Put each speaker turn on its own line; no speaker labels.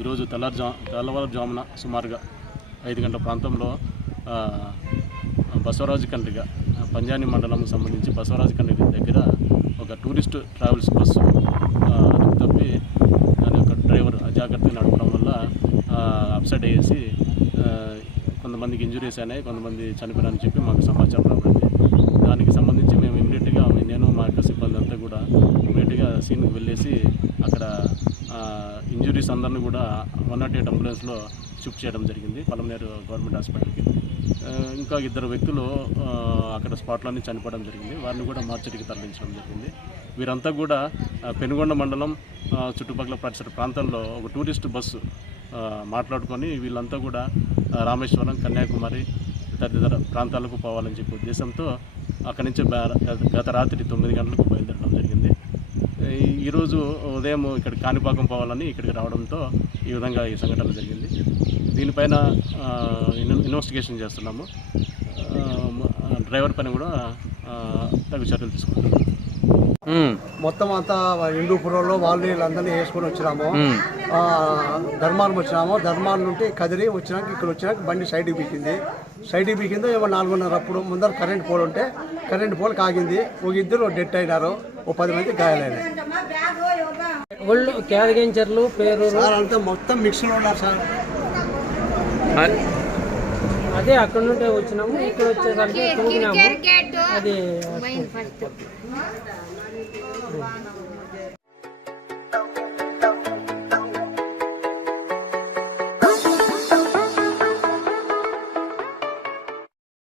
ఈరోజు తెల్లవారుజా తెల్లవారుజామున సుమారుగా ఐదు గంటల ప్రాంతంలో బసవరాజు కండ్రిగ పంజాని మండలం సంబంధించి బసవరాజు కండ్రిగ దగ్గర ఒక టూరిస్ట్ ట్రావెల్స్ బస్సు తప్పి దాని యొక్క డ్రైవర్ అజాగ్రత్తగా నడపడం వల్ల అప్సెట్ అయ్యేసి కొంతమందికి ఇంజురీస్ అయినాయి కొంతమంది చనిపోయారని చెప్పి మాకు సమాచారం రాబడింది. దానికి సంబంధించి మేము ఇమీడియట్గా నేను మా యొక్క సిబ్బంది అంతా కూడా ఇమీడియట్గా సీన్కి వెళ్ళేసి అక్కడ ఇంజురీస్ అందరిని కూడా వన్ నాట్ ఎయిట్ అంబులెన్స్లో షిఫ్ట్ చేయడం జరిగింది. పలమనేరు గవర్నమెంట్ హాస్పిటల్కి. ఇంకా ఇద్దరు వ్యక్తులు అక్కడ స్పాట్లోనే చనిపోవడం జరిగింది. వారిని కూడా మార్చడికి తరలించడం జరిగింది. వీరంతా కూడా పెనుగొండ మండలం చుట్టుపక్కల పరిసర ప్రాంతంలో ఒక టూరిస్ట్ బస్సు మాట్లాడుకొని వీళ్ళంతా కూడా రామేశ్వరం కన్యాకుమారి తదితర ప్రాంతాలకు పోవాలని చెప్పే ఉద్దేశంతో అక్కడి నుంచి గత రాత్రి తొమ్మిది గంటలకు బయలుదేరడం జరిగింది. ఈరోజు ఉదయం ఇక్కడ కాణిపాకం పోవాలని ఇక్కడికి రావడంతో ఈ విధంగా ఈ సంఘటన జరిగింది. దీనిపైన ఇన్వెస్టిగేషన్ చేస్తున్నాము. డ్రైవర్ పైన కూడా తగు చర్యలు తీసుకుంటున్నాము.
మొత్తం అంతా హిందూపురంలో వాళ్ళు వీళ్ళందరినీ వేసుకొని వచ్చినాము. ఆ, ధర్మారం వచ్చినాము. ధర్మారం నుండి కదిరి వచ్చినాక ఇక్కడ వచ్చినాక బండి సైడ్కి బీకింది సైడ్కి బీకిందో ఏమో నాలుగున్నర అప్పుడు ముందర కరెంట్ పోల్ ఉంటే కరెంట్ పోల్ కాగింది. ఒక ఇద్దరు డెత్ అయినారు. ఓ పది మంది గాయాలైనాయి.
ఒళ్ళు క్యాదగించర్లు పేరూరు.
సార్ అంతా మొత్తం మిక్స్లో ఉన్నారు సార్.
అదే అక్కడ నుండే వచ్చినాము. ఇక్కడ వచ్చేసరికి తూగినాము. అది
ఫస్ట్.